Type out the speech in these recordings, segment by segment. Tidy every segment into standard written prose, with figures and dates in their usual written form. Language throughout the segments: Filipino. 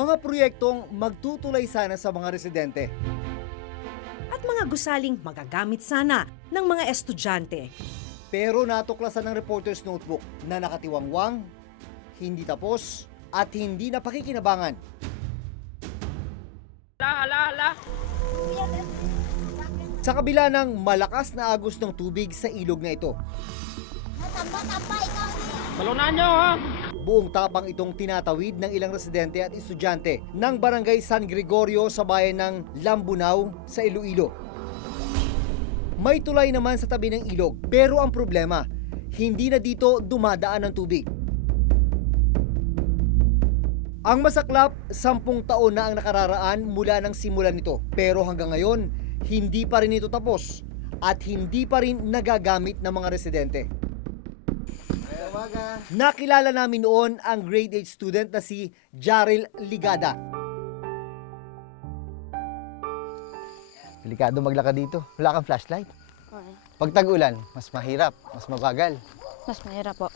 Mga proyektong magtutulay sana sa mga residente. At mga gusaling magagamit sana ng mga estudyante. Pero natuklasan ng reporter's notebook na nakatiwangwang, hindi tapos, at hindi napakikinabangan. Sa kabila ng malakas na agos ng tubig sa ilog na ito. Balunan nyo, ha? Buong tapang itong tinatawid ng ilang residente at estudyante ng Barangay San Gregorio sa bayan ng Lambunao sa Iloilo. May tulay naman sa tabi ng ilog, pero ang problema, hindi na dito dumadaan ang tubig. Ang masaklap, 10 taon na ang nakararaan mula ng simulan nito, pero hanggang ngayon, hindi pa rin ito tapos at hindi pa rin nagagamit ng mga residente. Nakilala namin noon ang grade 8 student na si Jaril Ligada. Delikado maglakad dito. Wala kang flashlight. Okay. Pag tag-ulan, mas mahirap, mas mabagal. Mas mahirap po.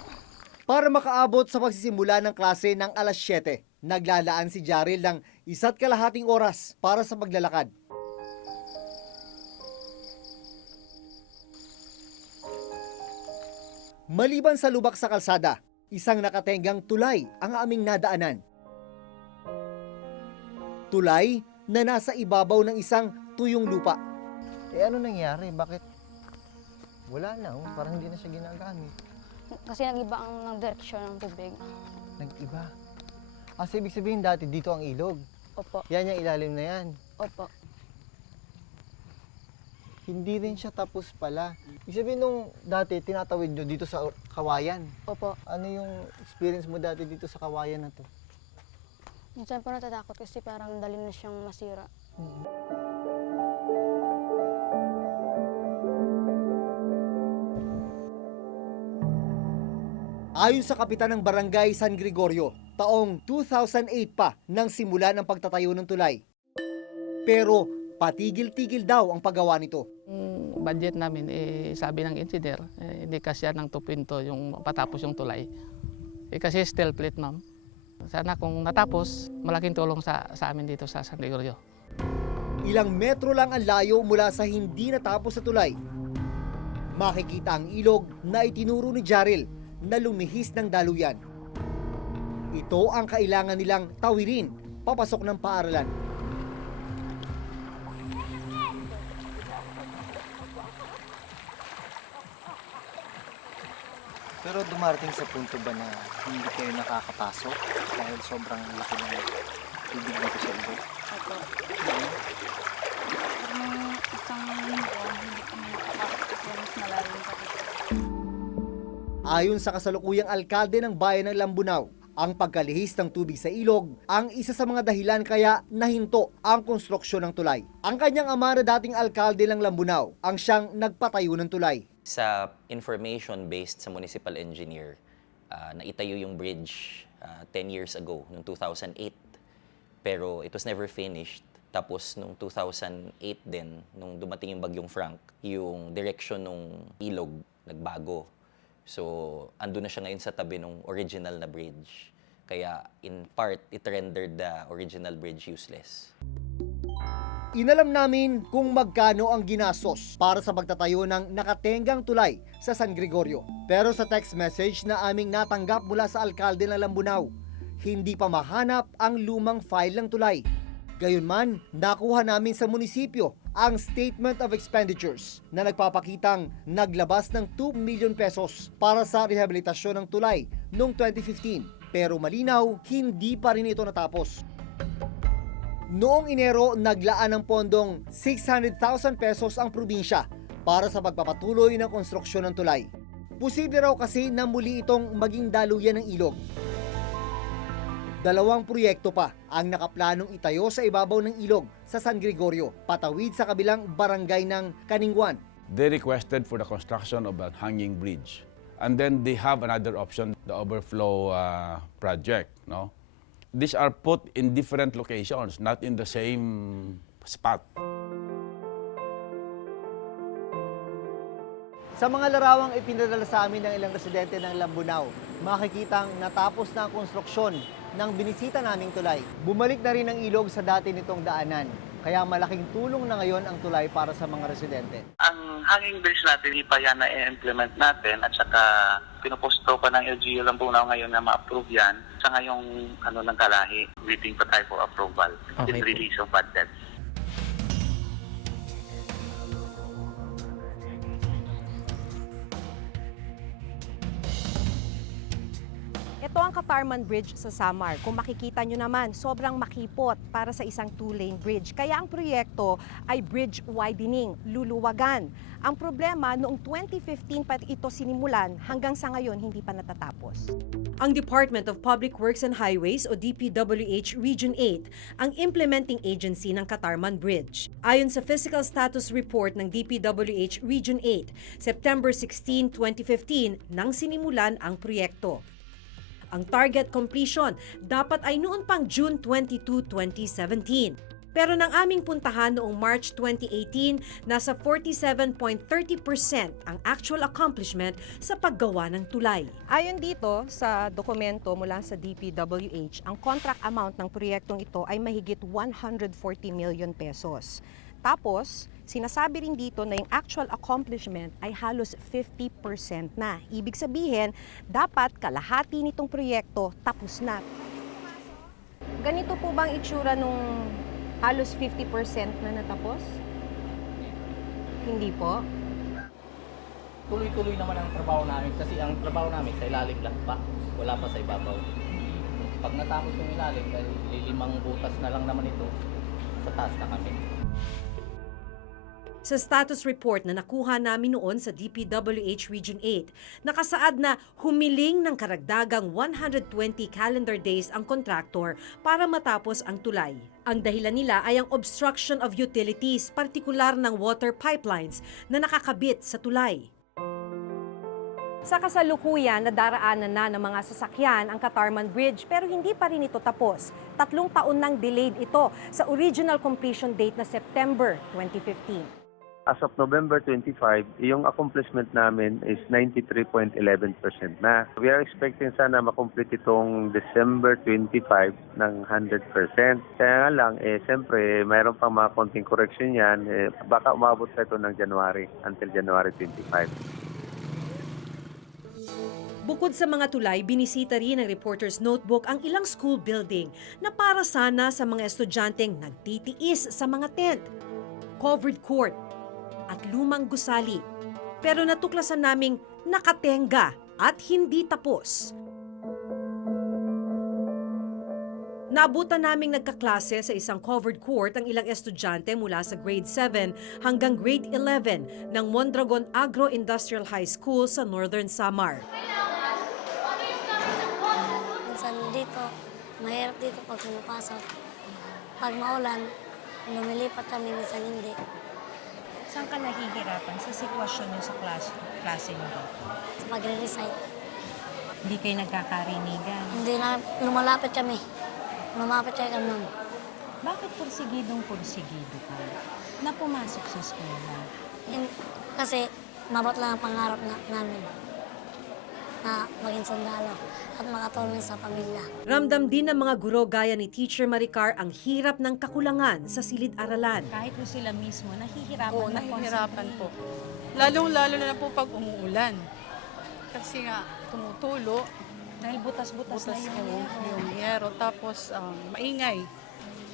Para makaabot sa pagsisimula ng klase ng alas 7, naglalaan si Jaril ng 1.5 oras para sa paglalakad. Maliban sa lubak sa kalsada, isang nakatenggang tulay ang aming nadaanan. Tulay na nasa ibabaw ng isang tuyong lupa. Eh ano nangyari? Bakit? Wala na, parang hindi na siya ginagamit. Kasi nag-iba ang direksyon ng tubig. Nag-iba. Kasi ibig sabihin dati dito ang ilog. Opo. Yan yung ilalim na yan. Opo. Hindi rin siya tapos pala. Ibig sabihin nung dati tinatawid nyo dito sa kawayan. Opo. Ano yung experience mo dati dito sa kawayan na to? Minsan po natatakot kasi parang dali na siyang masira. Ayon sa kapitan ng Barangay San Gregorio, taong 2008 pa nang simula ng pagtatayo ng tulay. Pero patigil-tigil daw ang paggawa nito. Yung budget namin, sabi ng engineer, hindi kasya ng 2 pinto yung patapos yung tulay. Kasi steel plate, ma'am. Sana kung natapos, malaking tulong sa amin dito sa San Gregorio. Ilang metro lang ang layo mula sa hindi natapos na tulay. Makikita ang ilog na itinuro ni Jaril na lumihis ng daluyan. Ito ang kailangan nilang tawirin papasok ng paaralan. Pero dumarating sa punto ba na hindi kayo nakakapasok dahil sobrang laki ng tubig dito sa ilog? Opo. Isang linggo, hindi kami nakapasok kasi mas malalim pa dito. Ayon sa kasalukuyang alkalde ng bayan ng Lambunao, ang pagkalihis ng tubig sa ilog ang isa sa mga dahilan kaya nahinto ang konstruksyon ng tulay. Ang kanyang ama na dating alkalde ng Lambunao ang siyang nagpatayo ng tulay. Sa information based sa municipal engineer, naitayo yung bridge 10 years ago, noong 2008. Pero it was never finished. Tapos noong 2008 din, nung dumating yung Bagyong Frank, yung direction ng ilog nagbago. So, ando na siya ngayon sa tabi ng original na bridge. Kaya, in part, it rendered the original bridge useless. Inalam namin kung magkano ang ginastos para sa pagtatayo ng nakatenggang tulay sa San Gregorio. Pero sa text message na aming natanggap mula sa alkalde ng Lambunao, hindi pa mahanap ang lumang file ng tulay. Gayunman, nakuha namin sa munisipyo ang Statement of Expenditures na nagpapakitang naglabas ng 2 million pesos para sa rehabilitasyon ng tulay noong 2015. Pero malinaw, hindi pa rin ito natapos. Noong Enero, naglaan ng pondong 600,000 pesos ang probinsya para sa pagpapatuloy ng konstruksyon ng tulay. Posible raw kasi na muli itong maging daluyan ng ilog. 2 proyekto pa ang nakaplanong itayo sa ibabaw ng ilog sa San Gregorio, patawid sa kabilang barangay ng Kaningwan. They requested for the construction of a hanging bridge. And then they have another option, the overflow project. No? These are put in different locations, not in the same spot. Sa mga larawang ipinadala sa amin ng ilang residente ng Lambunao, makikitang natapos na ang konstruksyon ng binisita naming tulay. Bumalik na rin ang ilog sa dati nitong daanan, kaya malaking tulong na ngayon ang tulay para sa mga residente. Ang hanging bridge natin, hindi pa yan na-implement natin at saka pinuposto pa ng LGU Lambunao ngayon na ma-approve yan. Sa ngayong ng Kalahi, waiting pa tayo for approval and release of budget. Ito ang Katarman Bridge sa Samar. Kung makikita nyo naman, sobrang makipot para sa isang two-lane bridge. Kaya ang proyekto ay bridge widening, luluwagan. Ang problema, noong 2015 pa ito sinimulan, hanggang sa ngayon hindi pa natatapos. Ang Department of Public Works and Highways o DPWH Region 8 ang implementing agency ng Katarman Bridge. Ayon sa Physical Status Report ng DPWH Region 8, September 16, 2015 nang sinimulan ang proyekto. Ang target completion dapat ay noon pang June 22, 2017. Pero nang aming puntahan noong March 2018, nasa 47.30% ang actual accomplishment sa paggawa ng tulay. Ayon dito sa dokumento mula sa DPWH, ang contract amount ng proyektong ito ay mahigit 140 million pesos. Tapos, sinasabi rin dito na yung actual accomplishment ay halos 50% na. Ibig sabihin, dapat kalahati nitong proyekto tapos na. Ganito po bang itsura nung halos 50% na natapos? Hindi po. Tuloy-tuloy naman ang trabaho namin kasi ang trabaho namin sa ilalim lang pa, wala pa sa ibabaw. Pag natapos yung ilalim, dahil lilimang butas na lang naman ito, sa taas na kami. Sa status report na nakuha namin noon sa DPWH Region 8, nakasaad na humiling ng karagdagang 120 calendar days ang kontraktor para matapos ang tulay. Ang dahilan nila ay ang obstruction of utilities, partikular ng water pipelines na nakakabit sa tulay. Sa kasalukuyan, nadaraanan na ng mga sasakyan ang Katarman Bridge pero hindi pa rin ito tapos. 3 taon nang delayed ito sa original completion date na September 2015. As of November 25, yung accomplishment namin is 93.11% na. We are expecting sana makomplete itong December 25 ng 100%. Kaya nga lang, siyempre, mayroon pang mga konting correction yan. Baka umabot sa ito ng January, until January 25. Bukod sa mga tulay, binisita rin ng Reporter's Notebook ang ilang school building na para sana sa mga estudyanteng nagtitiis sa mga tent, covered court, at lumang gusali. Pero natuklasan naming nakatenga at hindi tapos. Naabutan naming nagkaklase sa isang covered court ang ilang estudyante mula sa grade 7 hanggang grade 11 ng Mondragon Agro-Industrial High School sa Northern Samar. Minsan dito, mahirap dito pag pumapasok. Pag maulan, lumilipat kami, minsan hindi. Saan ka nahihirapan sa sitwasyon niyo sa klase niyo? Sa pagre-recite. Hindi kayo nagkakarinigan? Hindi na, lumalapit kami. Lumapit kami nun. Bakit pursigidong-pursigido ka na pumasok sa eskwela? Kasi mabot lang ang pangarap namin na maging sundalo at makatulong sa pamilya. Ramdam din ng mga guro gaya ni Teacher Maricar ang hirap ng kakulangan sa silid-aralan. Kahit po sila mismo, nahihirapan Oo, nahihirapan po. Lalong-lalo na po pag umuulan. Kasi nga, tumutulo. Dahil butas-butas na yung yero. Tapos, maingay.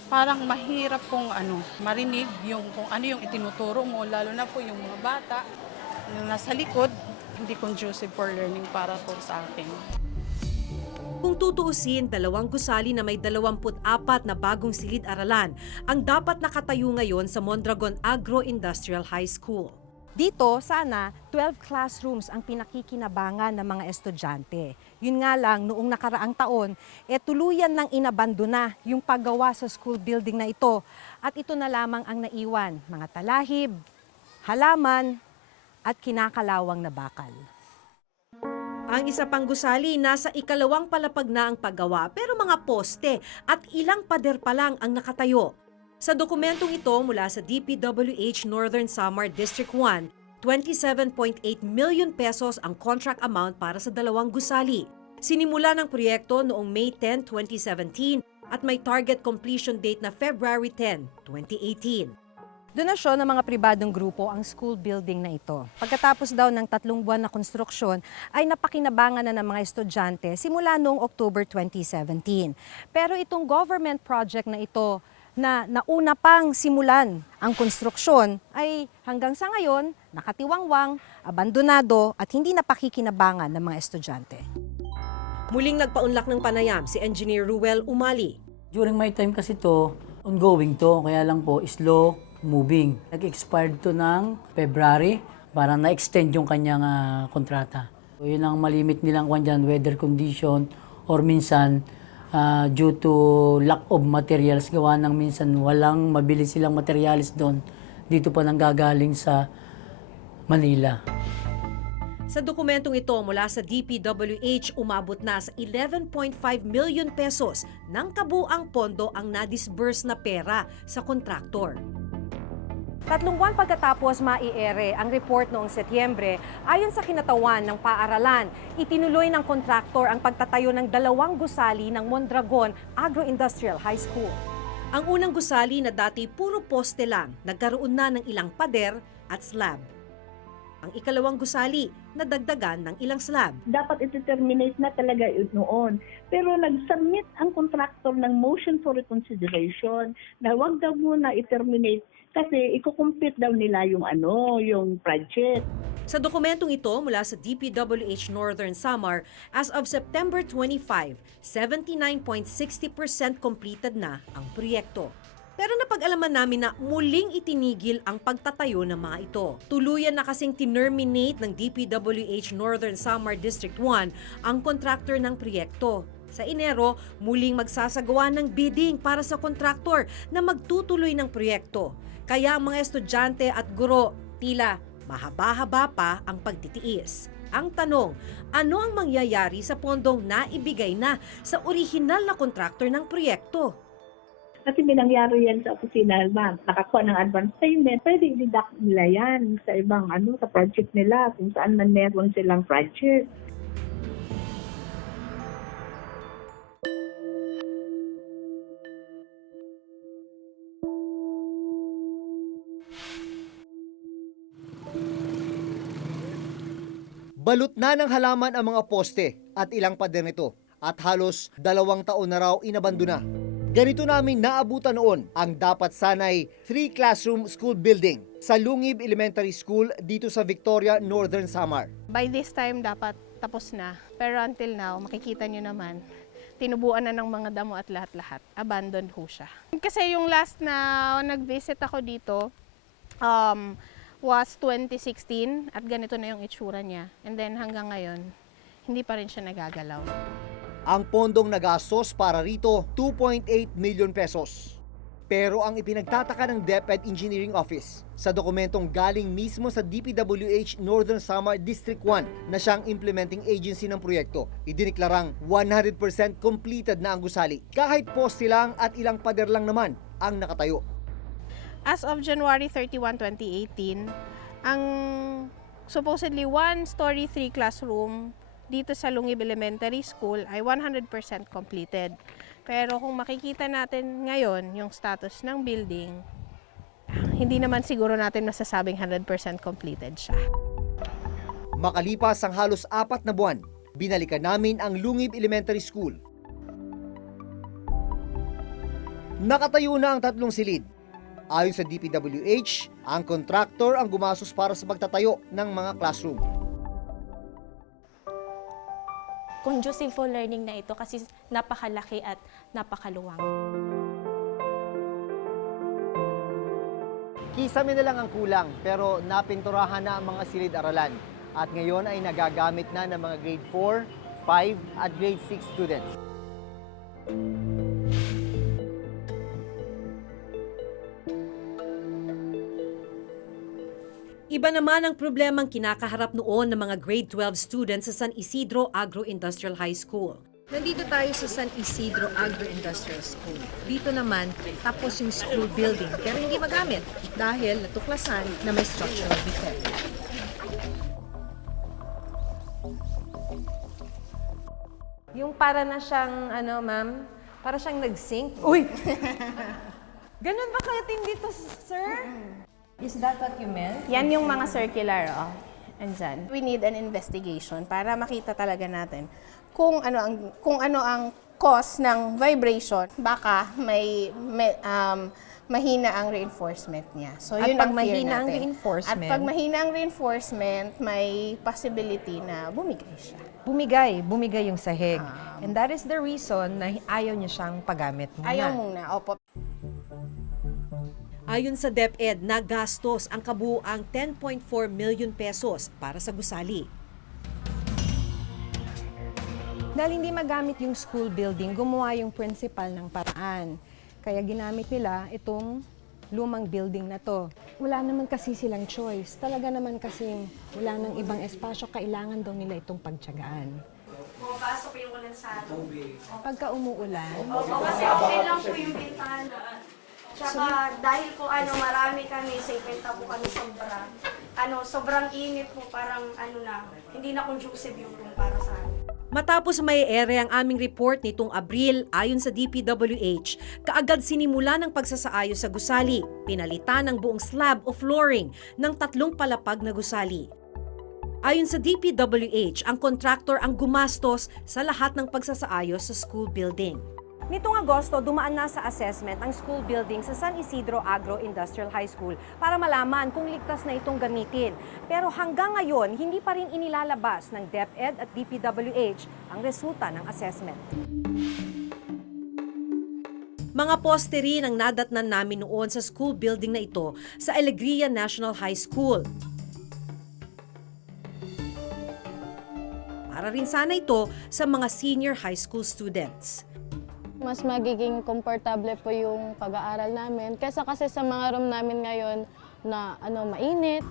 Parang mahirap pong marinig kung ano yung itinuturo mo, lalo na po yung mga bata na nasa likod, hindi conducive for learning para po sa akin. Kung tutuusin, 2 gusali na may 24 na bagong silid-aralan ang dapat nakatayo ngayon sa Mondragon Agro-Industrial High School. Dito, sana, 12 classrooms ang pinakikinabangan ng mga estudyante. Yun nga lang, noong nakaraang taon, tuluyan nang inabandona yung paggawa sa school building na ito. At ito na lamang ang naiwan, mga talahib, halaman, at kinakalawang na bakal. Ang isa pang gusali, nasa 2nd palapag na ang paggawa pero mga poste at ilang pader pa lang ang nakatayo. Sa dokumentong ito mula sa DPWH Northern Samar District 1, 27.8 million pesos ang contract amount para sa dalawang gusali. Sinimula ng proyekto noong May 10, 2017 at may target completion date na February 10, 2018. Donasyon ng mga pribadong grupo ang school building na ito. Pagkatapos daw ng 3 buwan na konstruksyon ay napakinabangan na ng mga estudyante simula noong October 2017. Pero itong government project na ito na nauna pang simulan ang konstruksyon ay hanggang sa ngayon nakatiwangwang, abandonado at hindi napakikinabangan ng mga estudyante. Muling nagpaunlak ng panayam si Engineer Ruel Umali. During my time kasi to, ongoing to, kaya lang po slow moving. Nag-expired to ng February, para na-extend yung kanyang kontrata. So, yun ang malimit nilang kwan dyan, weather condition, or minsan due to lack of materials, gawa ng minsan walang mabili silang materials doon, dito pa nanggagaling sa Manila. Sa dokumentong ito mula sa DPWH, umabot na sa 11.5 million pesos ng kabuang pondo ang na-disburse na pera sa kontraktor. 3 buwan pagkatapos maiere ang report noong Setyembre, ayon sa kinatawan ng paaralan, itinuloy ng kontraktor ang pagtatayo ng 2 gusali ng Mondragon Agro-Industrial High School. Ang unang gusali na dati puro poste lang, nagkaroon na ng ilang pader at slab. Ang ikalawang gusali, nadagdagan ng ilang slab. Dapat iti-terminate na talaga noon. Pero nag-submit ang contractor ng motion for reconsideration na wag daw muna i-terminate kasi iko-complete daw nila yung project. Sa dokumentong ito mula sa DPWH Northern Samar, as of September 25, 79.60% completed na ang proyekto. Pero napag-alaman namin na muling itinigil ang pagtatayo ng mga ito. Tuluyan na kasing tinerminate ng DPWH Northern Samar District 1 ang kontraktor ng proyekto. Sa Enero, muling magsasagawa ng bidding para sa kontraktor na magtutuloy ng proyekto. Kaya ang mga estudyante at guro, tila mahaba-haba pa ang pagtitiis. Ang tanong, ano ang mangyayari sa pondong naibigay na sa orihinal na kontraktor ng proyekto? Kasi may nangyari yan sa opisina, nakakuha ng advance payment, pwede i-deduct nila yan sa ibang sa project nila, kung saan man meron silang project. Balot na ng halaman ang mga poste at ilang pader nito at halos 2 taon na raw inabandona. Ganito namin naabutan noon ang dapat sanay 3-classroom school building sa Lungib Elementary School dito sa Victoria, Northern Samar. By this time dapat tapos na, pero until now makikita nyo naman tinubuan na ng mga damo at lahat-lahat. Abandoned ho siya. Kasi yung last na nag-visit ako dito was 2016 at ganito na yung itsura niya. And then hanggang ngayon, hindi pa rin siya nagagalaw. Ang pondong nagastos para rito, 2.8 million pesos. Pero ang ipinagtataka ng DepEd Engineering Office sa dokumentong galing mismo sa DPWH Northern Samar District 1 na siyang implementing agency ng proyekto, idiniklarang 100% completed na ang gusali. Kahit poste lang at ilang pader lang naman ang nakatayo. As of January 31, 2018, ang supposedly 1-story 3-classroom dito sa Lungib Elementary School ay 100% completed. Pero kung makikita natin ngayon yung status ng building, hindi naman siguro natin masasabing 100% completed siya. Makalipas ang halos 4 na buwan, binalikan namin ang Lungib Elementary School. Nakatayo na ang 3 silid. Ayon sa DPWH, ang kontraktor ang gumastos para sa pagtatayo ng mga classroom. Conducive for learning na ito kasi napakalaki at napakaluwang. Kisame na lang ang kulang pero napinturahan na ang mga silid-aralan at ngayon ay nagagamit na ng mga grade 4, 5 at grade 6 students. Iba naman ang problemang kinakaharap noon ng mga grade 12 students sa San Isidro Agro-Industrial High School. Nandito tayo sa San Isidro Agro-Industrial School. Dito naman, tapos yung school building pero hindi magamit dahil natuklasan na may structural defect. Yung para na siyang, ano ma'am, para siyang nag-sink. Uy! Ganun ba katindi to, sir? Is that what you meant? Yan yung mga circular, oh. Andyan. We need an investigation para makita talaga natin kung ano ang cause ng vibration. Baka mahina ang reinforcement niya. So, yun ang fear natin. At pag mahina ang reinforcement, may possibility na bumigay siya. Bumigay yung sahig. And that is the reason na ayaw niya siyang paggamit muna. Ayaw muna, opo. Ayon sa DepEd, nagastos ang kabuuang 10.4 million pesos para sa gusali. Dahil hindi magamit yung school building, gumawa yung principal ng paraan. Kaya ginamit nila itong lumang building na to. Wala naman kasi silang choice. Talaga naman kasi wala nang ibang espasyo, kailangan daw nila itong pagtiyagaan. Pumapasok yung ulan sa atin. Pagka umuulan, Opo, kasi okay lang po yung bintana. Tsaka dahil po marami kami, sa ipenta po kami sobra. Sobrang init po, parang hindi na conducive yung room para sa amin. Matapos may ere ang aming report nitong Abril, ayon sa DPWH, kaagad sinimula ng pagsasaayos sa gusali. Pinalitan ang buong slab o flooring ng 3 palapag na gusali. Ayon sa DPWH, ang kontraktor ang gumastos sa lahat ng pagsasaayos sa school building. nitong Agosto, dumaan na sa assessment ang school building sa San Isidro Agro-Industrial High School para malaman kung ligtas na itong gamitin. Pero hanggang ngayon, hindi pa rin inilalabas ng DepEd at DPWH ang resulta ng assessment. Mga poste rin ang nadatnan namin noon sa school building na ito sa Alegria National High School. Para rin sana ito sa mga senior high school students. Mas magiging komportable po yung pag-aaral namin kaysa kasi sa mga room namin ngayon na mainit.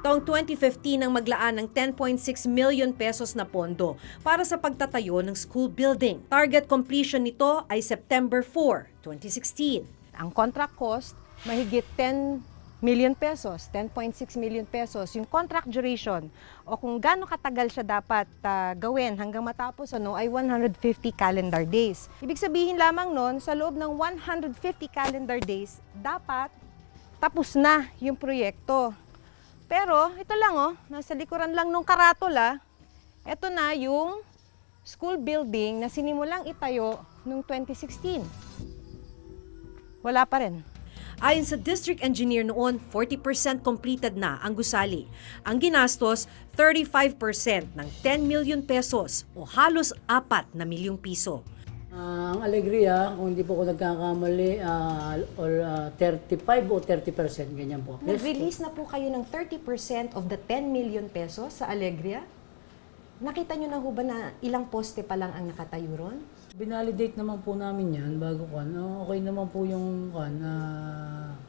Taong 2015 ang maglaan ng 10.6 million pesos na pondo para sa pagtatayo ng school building. Target completion nito ay September 4, 2016. Ang contract cost, mahigit 10 million pesos, 10.6 million pesos. Yung contract duration o kung gaano katagal siya dapat gawin hanggang matapos ay 150 calendar days. Ibig sabihin lamang nun, sa loob ng 150 calendar days, dapat tapos na yung proyekto. Pero ito lang nasa likuran lang nung karatula, ito na yung school building na sinimulang itayo noong 2016. Wala pa rin. Ayon sa district engineer noon, 40% completed na ang gusali. Ang ginastos, 35% ng 10 million pesos o halos 4 na milyong piso. Ang Alegria, kung hindi po ako nagkakamali, 35 o 30%, ganyan po. Nag-release na po kayo ng 30% of the 10 million pesos sa Alegria? Nakita nyo na ho ba na ilang poste pa lang ang nakatayo ron? Binalidate naman po namin yan bago okay naman po yung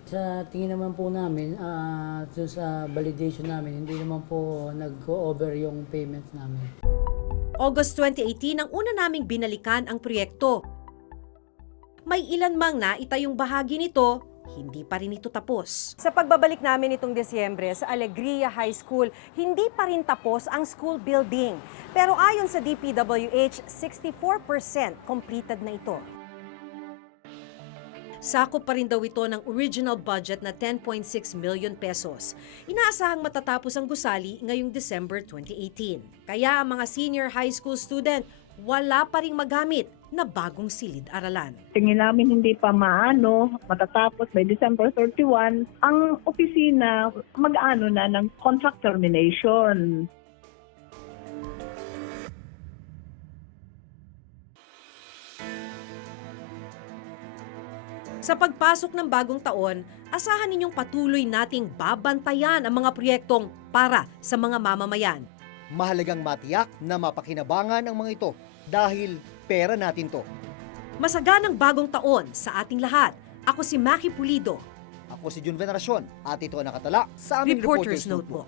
sa tingin naman po namin, sa validation namin, hindi naman po nag-go-over yung payments namin. August 2018 ang una naming binalikan ang proyekto. May ilan mang na itayong bahagi nito, hindi pa rin ito tapos. Sa pagbabalik namin itong Desyembre sa Alegria High School, hindi pa rin tapos ang school building. Pero ayon sa DPWH, 64% completed na ito. Sakop pa rin daw ito ng original budget na 10.6 million pesos. Inaasahang matatapos ang gusali ngayong December 2018. Kaya ang mga senior high school student, wala pa ring magamit na bagong silid-aralan. Tingin namin hindi pa matatapos by December 31, ang opisina mag-ano na ng contract termination. Sa pagpasok ng bagong taon, asahan ninyong patuloy nating babantayan ang mga proyektong para sa mga mamamayan. Mahalagang matiyak na mapakinabangan ang mga ito dahil pera natin to. Masaganang bagong taon sa ating lahat. Ako si Maki Pulido. Ako si Jun Veneracion at ito ang nakatala sa aming Reporter's Notebook.